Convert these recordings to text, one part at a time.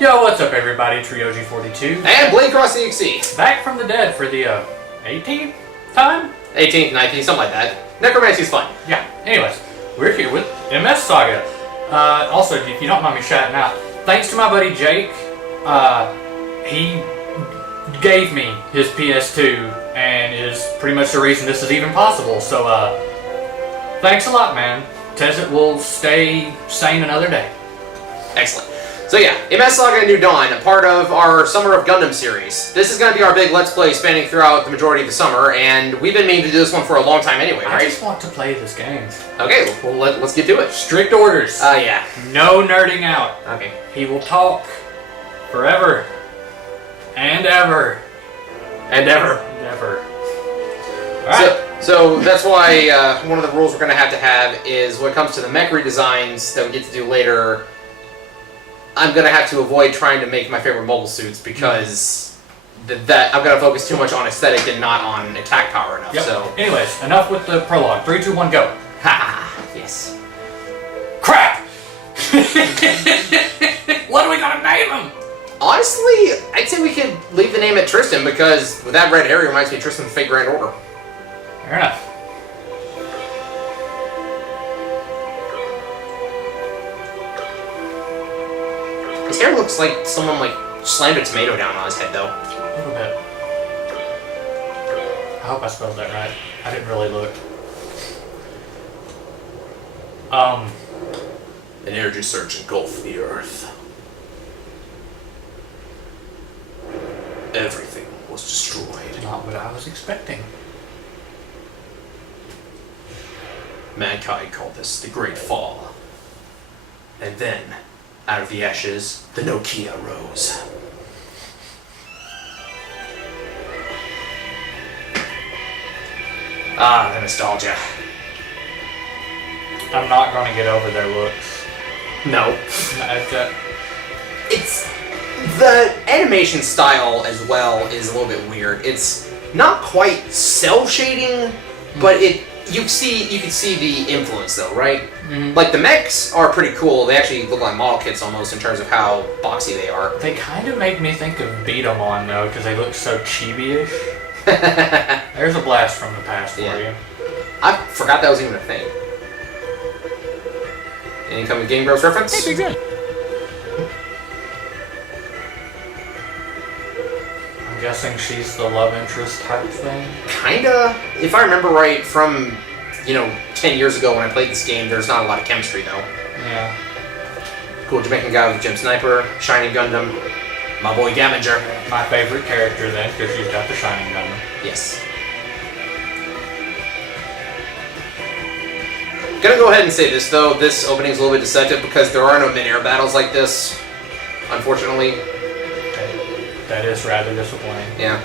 Yo, what's up everybody? Trioji42. And Blade Cross EXE. Back from the dead for the 18th time? 18th, 19th, something like that. Necromancy's fun. Yeah, anyways, we're here with MS Saga. Also, if you don't mind me shouting out, thanks to my buddy Jake, he gave me his PS2 and is pretty much the reason this is even possible. So, thanks a lot, man. Tezit will stay sane another day. Excellent. So yeah, MS Saga New Dawn, a part of our Summer of Gundam series. This is going to be our big Let's Play spanning throughout the majority of the summer, and we've been meaning to do this one for a long time anyway, right? I just want to play this game. Okay, well, let's get to it. Strict orders. Yeah. No nerding out. Okay. He will talk forever and ever. And ever. And ever. Alright. So that's why one of the rules we're going to have is when it comes to the mech redesigns that we get to do later, I'm going to have to avoid trying to make my favorite mobile suits because that I'm going to focus too much on aesthetic and not on attack power enough. Yep. So, anyways, enough with the prologue. 3, 2, 1, go. ha! Yes. Crap! What are we going to name him? Honestly, I'd say we could leave the name at Tristan because with that red hair, he reminds me of Tristan from Fate Grand Order. Fair enough. His hair looks like someone slammed a tomato down on his head, though. A little bit. I hope I spelled that right. I didn't really look. An energy surge engulfed the Earth. Everything was destroyed. Not what I was expecting. Mankind called this the Great Fall. And then, out of the ashes, the Nokia rose. Ah, the nostalgia. I'm not going to get over their looks. No. It's The animation style as well is a little bit weird. It's not quite cell shading, but you can see the influence though, right? Mm-hmm. Like the mechs are pretty cool. They actually look like model kits almost in terms of how boxy they are. They kind of make me think of Beat 'em On though, because they look so chibi-ish. There's a blast from the past for you. I forgot that was even a thing. Any incoming Game Bros reference? Hey, Big Zen. I'm guessing she's the love interest type thing. Kinda. If I remember right from, 10 years ago when I played this game, there's not a lot of chemistry though. Yeah. Cool Jamaican guy with a gem sniper, Shining Gundam, my boy Gamager. My favorite character then, because she's got the Shining Gundam. Yes. Gonna go ahead and say this though, this opening is a little bit deceptive because there are no mid-air battles like this, unfortunately. That is rather disappointing. Yeah.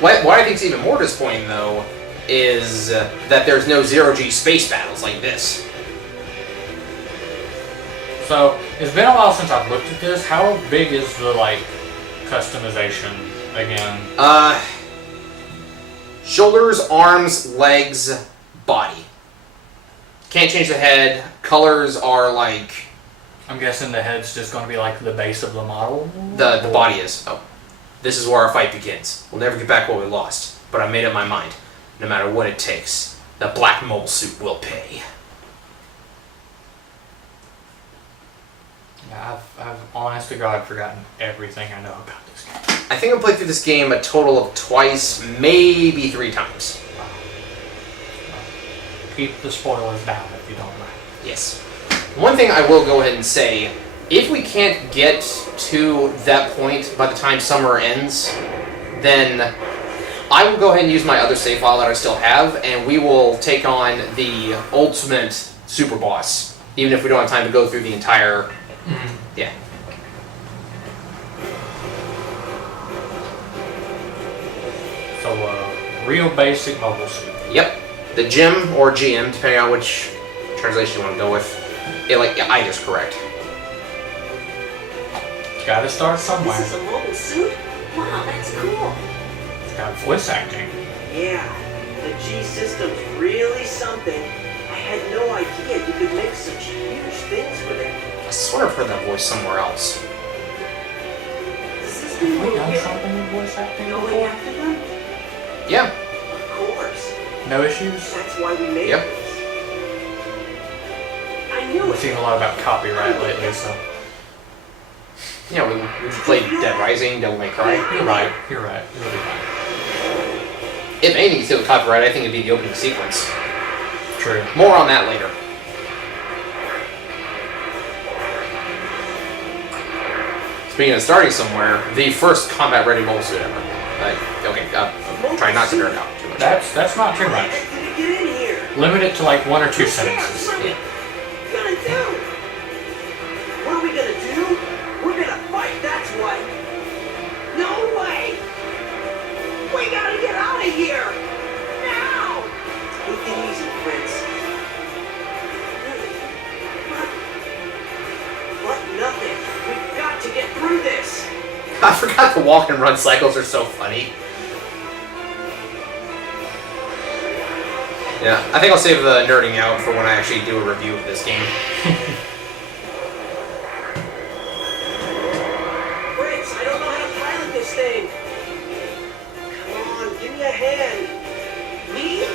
What I think is even more disappointing though is that there's no zero-G space battles like this. So, it's been a while since I've looked at this. How big is the, customization again? Shoulders, arms, legs, body. Can't change the head. Colors are I'm guessing the head's just going to be the base of the model? the body is. Oh. This is where our fight begins. We'll never get back what we lost, but I made up my mind. No matter what it takes, the black mobile suit will pay. I've honest to God forgotten everything I know about this game. I think I played through this game a total of twice, maybe 3 times. Wow. Keep the spoilers down if you don't mind. Yes. One thing I will go ahead and say, if we can't get to that point by the time summer ends, then I will go ahead and use my other save file that I still have, and we will take on the ultimate super boss, even if we don't have time to go through the entire... Yeah. So, real basic mobile suit. Yep. The GM or GM, depending on which translation you want to go with. Either's correct. Gotta start somewhere. This is a mobile suit? Wow, that's cool. It's got voice acting. Yeah, the G system's really something. I had no idea you could make such huge things with it. I swear I've heard that voice somewhere else. we Have we move done here. something with voice acting Going before? after them? Yeah. Of course. No issues? That's why we made Yep. this. I knew We're it. seeing a lot about copyright lately, so. Yeah, we played Dead Rising, Devil May Cry. You're right. You're right. You'll be fine. If anything to do with copyright, I think it'd be the opening sequence. True. More on that later. Speaking of starting somewhere, the first combat-ready mobile suit ever. Okay, I'm trying not to nerd out too much. That's not too much. How did you get in here? Limit it to like 1 or 2 sentences. What are we gonna do? What are we gonna do? We're gonna fight, that's what. No way! We gotta get out of here! Now! Take it easy, Prince. What nothing? We've got to get through this! I forgot the walk and run cycles are so funny. Yeah, I think I'll save the nerding out for when I actually do a review of this game. Prince, I don't know how to pilot this thing. Come on, give me a hand. Me?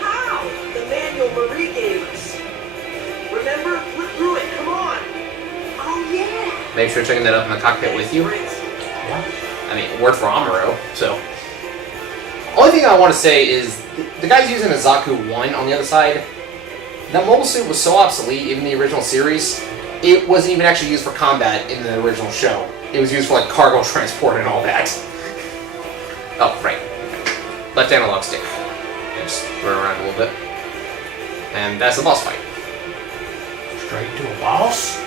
How? The manual Marie gave us. Remember? Flip through it, come on. Oh, yeah. Make sure to check that up in the cockpit with you. Prince. Yeah. I mean, word for Amuro, so. Only thing I want to say is, the guy's using a Zaku 1 on the other side. That mobile suit was so obsolete, even in the original series, it wasn't even actually used for combat in the original show. It was used for like cargo transport and all that. Oh, right. Left analog stick. And just run around a little bit. And that's the boss fight. Straight to a boss?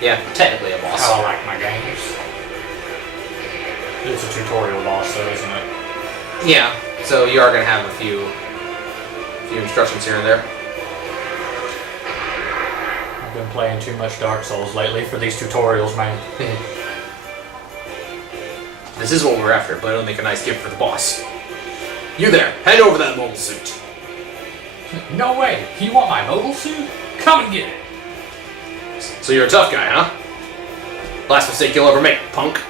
Yeah, technically a boss. How I like my games. It's a tutorial boss though, isn't it? Yeah, so you are going to have a few instructions here and there. I've been playing too much Dark Souls lately for these tutorials, man. This is what we're after, but it'll make a nice gift for the boss. You there, hand over that mobile suit. No way! You want my mobile suit? Come and get it! So you're a tough guy, huh? Last mistake you'll ever make, punk.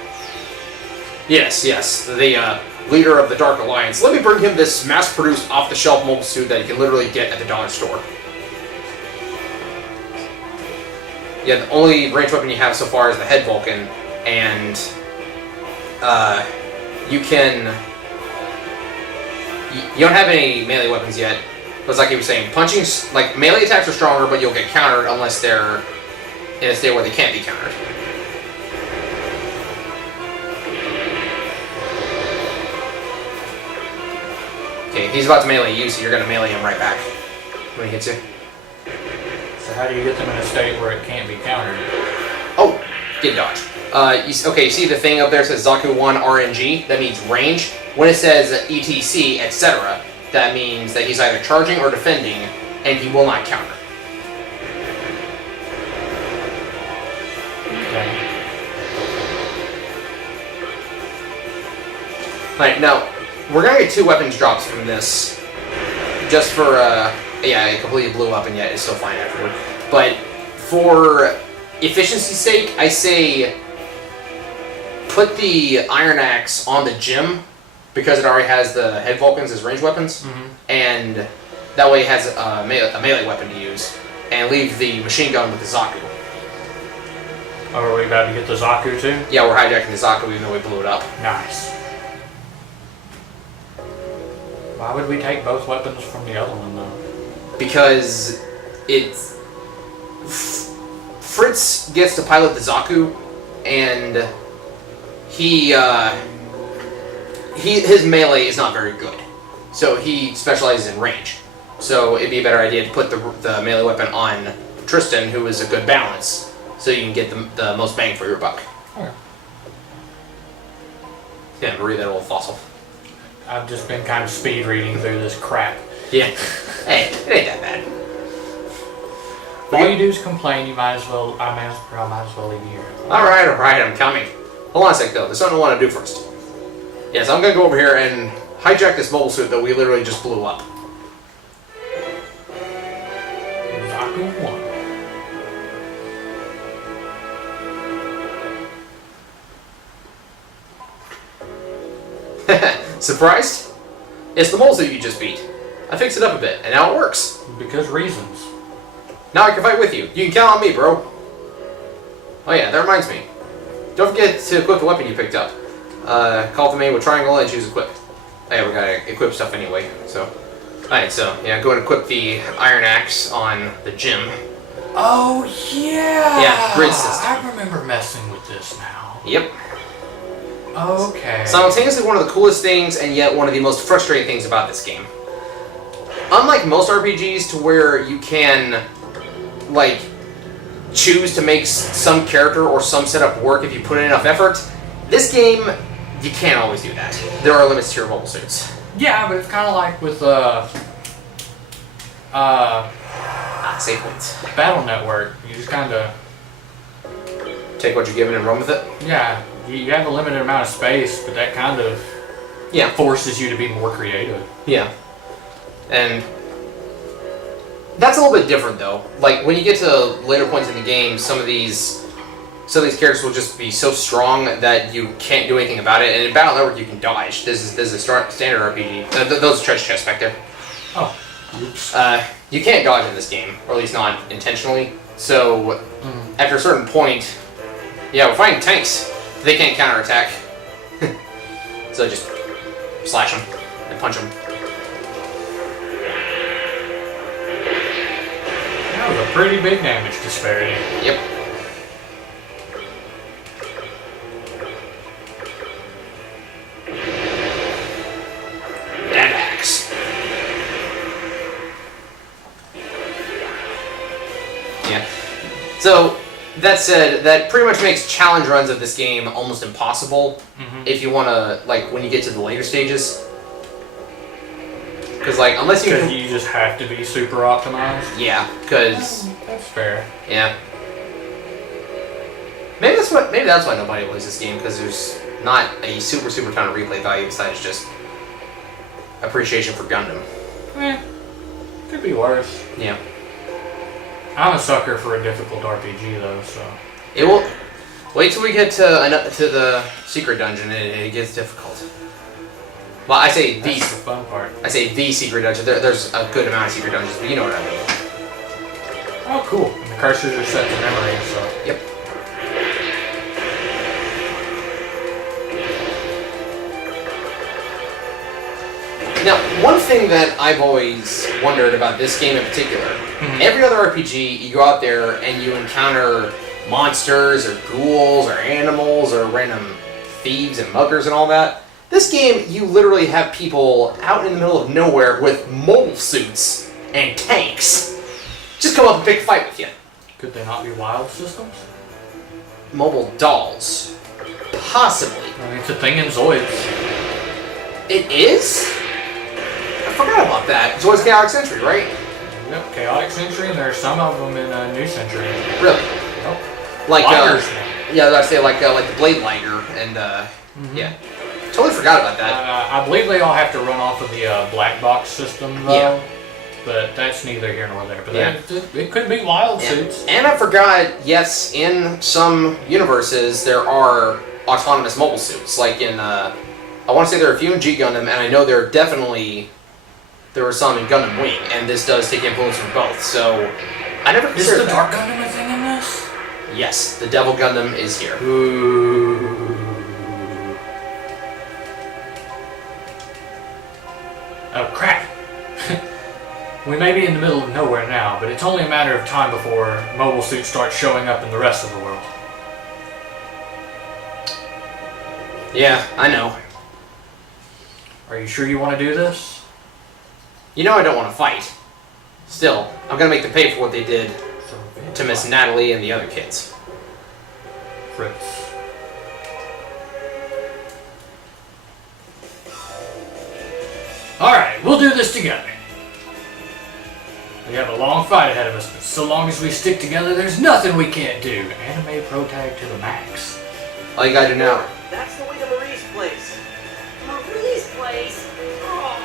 Yes, the leader of the Dark Alliance. Let me bring him this mass-produced, off-the-shelf mobile suit that you can literally get at the dollar store. Yeah, the only ranged weapon you have so far is the Head Vulcan, and you don't have any melee weapons yet. But like he was saying, punching, like, melee attacks are stronger, but you'll get countered unless they're in a state where they can't be countered. Okay, he's about to melee you, so you're going to melee him right back when he hits you. So how do you get them in a state where it can't be countered? Oh, get dodge. You see the thing up there that says Zaku 1 RNG? That means range. When it says ETC, etc., that means that he's either charging or defending, and he will not counter. Okay. Alright, now, we're going to get 2 weapons drops from this, just for, yeah, it completely blew up and yet it's still fine afterward. But for efficiency's sake, I say put the Iron Axe on the Gym, because it already has the Head Vulcans as ranged weapons, and that way it has a melee weapon to use, and leave the machine gun with the Zaku. Oh, are we about to get the Zaku too? Yeah, we're hijacking the Zaku even though we blew it up. Nice. Why would we take both weapons from the other one though? Because it's... Fritz gets to pilot the Zaku, and his melee is not very good. So he specializes in range. So it'd be a better idea to put the melee weapon on Tristan, who is a good balance, so you can get the most bang for your buck. Okay. Yeah, read that old fossil. I've just been kind of speed reading through this crap. Yeah. Hey, it ain't that bad. All you do is complain, I might as well leave you here. Alright, I'm coming. Hold on a sec though, there's something I want to do first. Yes, I'm gonna go over here and hijack this mobile suit that we literally just blew up. Zaku 1. Surprised? It's the mole suit you just beat. I fixed it up a bit, and now it works. Because reasons. Now I can fight with you. You can count on me, bro. Oh yeah, that reminds me. Don't forget to equip the weapon you picked up. Call the main with triangle and choose equip. Oh yeah, we gotta equip stuff anyway, so. Alright, so, yeah, go and equip the iron axe on the gym. Oh, yeah! Yeah, grid system. I remember messing with this now. Yep. Okay. Simultaneously one of the coolest things, and yet one of the most frustrating things about this game. Unlike most RPGs to where you can, like, choose to make some character or some setup work if you put in enough effort, this game, you can't always do that. There are limits to your mobile suits. Yeah, but it's kind of like with, Save points. Battle Network. You just kind of... Take what you're given and run with it? Yeah, you have a limited amount of space, but that kind of forces you to be more creative. Yeah. And that's a little bit different, though. Like, when you get to later points in the game, some of these characters will just be so strong that you can't do anything about it. And in Battle Network, you can dodge. This is a standard RPG. Those are treasure chests back there. Oh, oops. You can't dodge in this game, or at least not intentionally. So, after a certain point, yeah, we're fighting tanks. They can't counterattack. So just slash them and punch them. That was a pretty big damage disparity. Yep. That axe. Yeah. So, that said, that pretty much makes challenge runs of this game almost impossible if you want to, like, when you get to the later stages. Because, like, unless you... Because you just have to be super optimized? Yeah, because... That's fair. Yeah. Maybe that's why nobody plays this game, because there's not a super ton of replay value besides just appreciation for Gundam. Could be worse. Yeah. I'm a sucker for a difficult RPG, though, so... It will... Wait till we get to the secret dungeon, and it gets difficult. Well, I say That's the fun part. I say the secret dungeon. There's a good amount of secret dungeons, but you know what I mean. Oh, cool. And the cursors are set to memory, so... Yep. Now, one thing that I've always wondered about this game in particular, every other RPG, you go out there and you encounter monsters or ghouls or animals or random thieves and muggers and all that. This game, you literally have people out in the middle of nowhere with mobile suits and tanks. Just come up and pick a fight with you. Could they not be wild systems? Mobile dolls. Possibly. I mean, it's a thing in Zoids. It is? I forgot about that. Zoid's Chaotic Century, right? Yep, Chaotic Century, and there are some of them in New Century. Really? Yep. Like, Lighters, yeah, I'd say like the Blade Lighter, and yeah. Totally forgot about that. I believe they all have to run off of the black box system, though. Yeah. But that's neither here nor there. But Yeah. it could be wild Yeah. suits. And I forgot, yes, in some universes there are autonomous mobile suits. Like in, I want to say there are a few in G Gundam, and I know there were some in Gundam Wing, and this does take influence from both. So I never Is considered the that. Dark Gundam a thing in this? Yes, the Devil Gundam is here. Ooh. Oh, crap. We may be in the middle of nowhere now, but it's only a matter of time before mobile suits start showing up in the rest of the world. Yeah, I know. Are you sure you want to do this? You know I don't want to fight. Still, I'm gonna make them pay for what they did to Miss Natalie and the other kids. Fritz. Alright, we'll do this together. We have a long fight ahead of us, but so long as we stick together, there's nothing we can't do. Anime Pro Tag to the max. All you gotta do now. That's the way to Marie's place. Marie's place? Oh.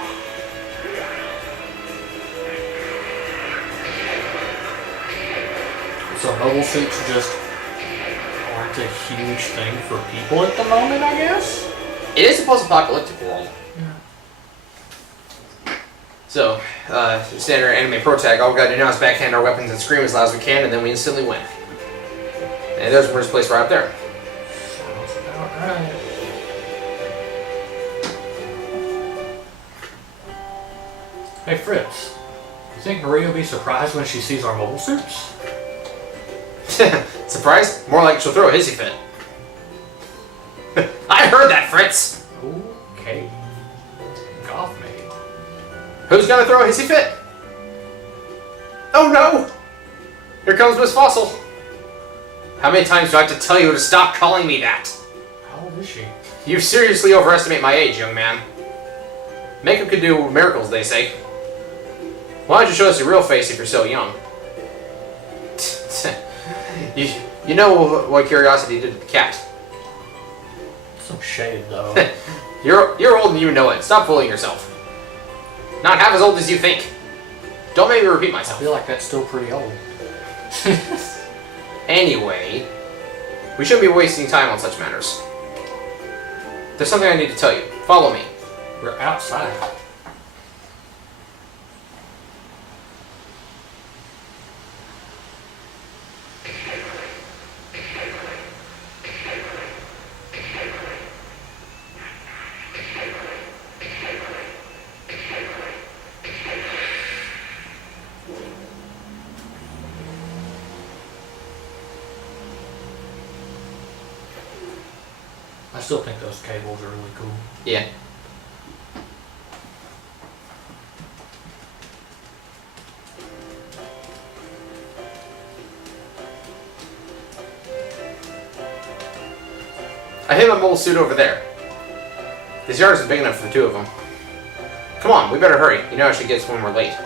So mobile suits just aren't a huge thing for people at the moment, I guess? It is a post-apocalyptic world. Yeah. So, standard anime pro tag, all we gotta do now is backhand our weapons and scream as loud as we can, and then we instantly win. And there's Marie's place right up there. Sounds about right. Hey Fritz, you think Marie will be surprised when she sees our mobile suits? Surprised? More like she'll throw a hissy fit. I heard that, Fritz! Okay. Golf me. Who's gonna throw a hissy fit? Oh no! Here comes Miss Fossil. How many times do I have to tell you to stop calling me that? How old is she? You seriously overestimate my age, young man. Makeup could do miracles, they say. Why don't you show us your real face if you're so young? you know what curiosity did to the cat. Some shade, though. You're old and you know it. Stop fooling yourself. Not half as old as you think. Don't make me repeat I myself. feel like that's still pretty old. Anyway, we shouldn't be wasting time on such matters. There's something I need to tell you. Follow me. We're outside. I still think those cables are really cool. Yeah. I hid my mobile suit over there. This yard isn't big enough for the two of them. Come on, we better hurry. You know how she gets when we're late.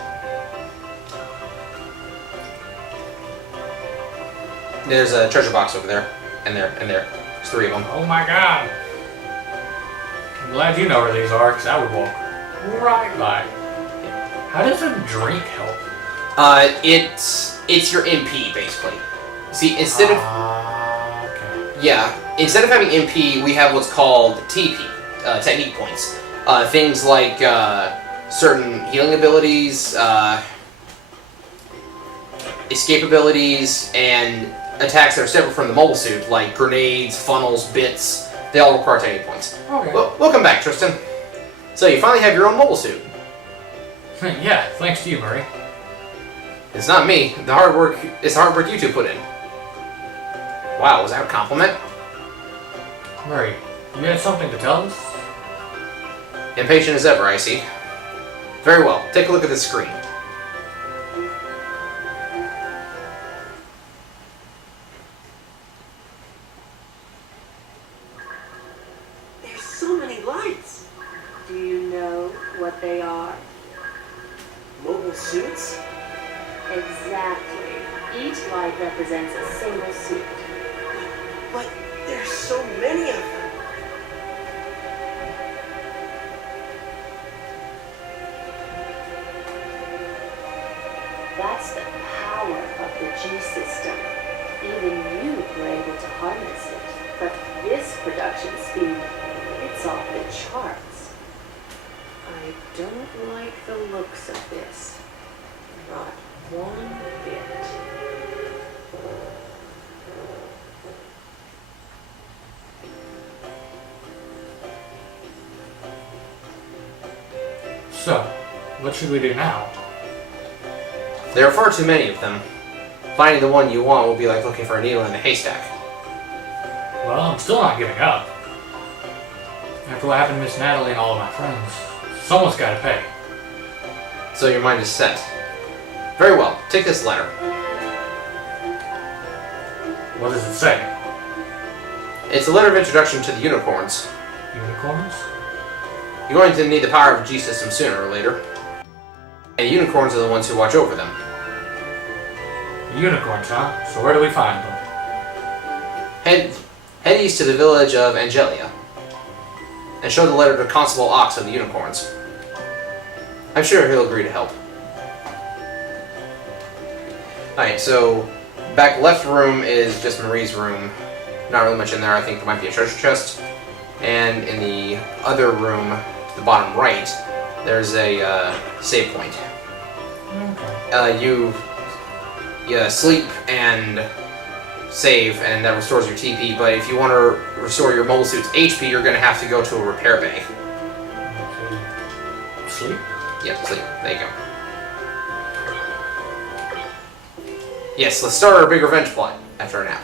There's a treasure box over there. And there. There's three of them. Oh my god! I'm glad you know where these are, because I would walk right by. How does a drink help? It's your MP, basically. See, instead of... Okay. Yeah, instead of having MP, we have what's called TP, technique points. Things like certain healing abilities, escape abilities, and attacks that are separate from the mobile suit, like grenades, funnels, bits. They all require technique points. Okay. Well, welcome back, Tristan. So you finally have your own mobile suit. Yeah, thanks to you, Murray. It's not me. It's the hard work you two put in. Wow, was that a compliment? Murray, you had something to tell us? Impatient as ever, I see. Very well. Take a look at this screen. There's so many lights. Do you know what they are? Mobile suits? Exactly. Each light represents a single suit. But there's so many of them. That's the power of the G system. Even you were able to harness it. But this production speed, it's off the charts. I don't like the looks of this. Not one bit. So, what should we do now? There are far too many of them. Finding the one you want will be like looking for a needle in a haystack. Well, I'm still not giving up. After what happened to Miss Natalie and all of my friends, someone's got to pay. So your mind is set. Very well. Take this letter. What does it say? It's a letter of introduction to the unicorns. Unicorns? You're going to need the power of a G system sooner or later. And the unicorns are the ones who watch over them. Unicorns, huh? So where do we find them? Head east to the village of Angelia. And show the letter to Constable Ox of the unicorns. I'm sure he'll agree to help. Alright, so back left room is just Marie's room. Not really much in there. I think there might be a treasure chest. And in the other room, to the bottom right, there's a save point. Okay. You sleep and save, and that restores your TP. But if you want to restore your mobile suit's HP, you're going to have to go to a repair bay. Sleep? Yep, sleep. There you go. Yes, let's start our big revenge plot after a nap.